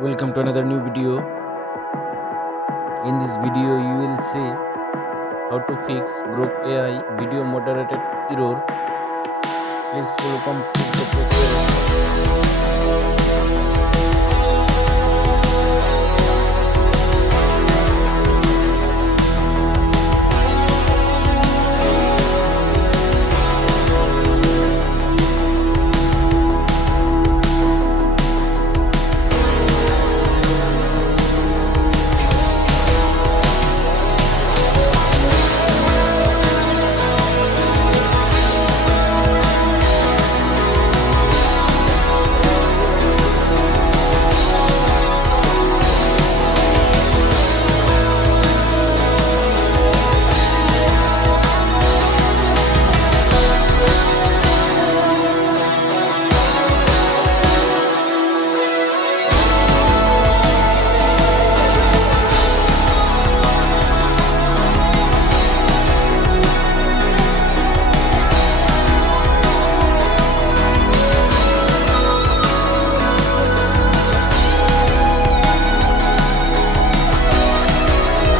Welcome to another new video. In this video you will see how to fix Grok AI video moderated error. Please follow complete the process.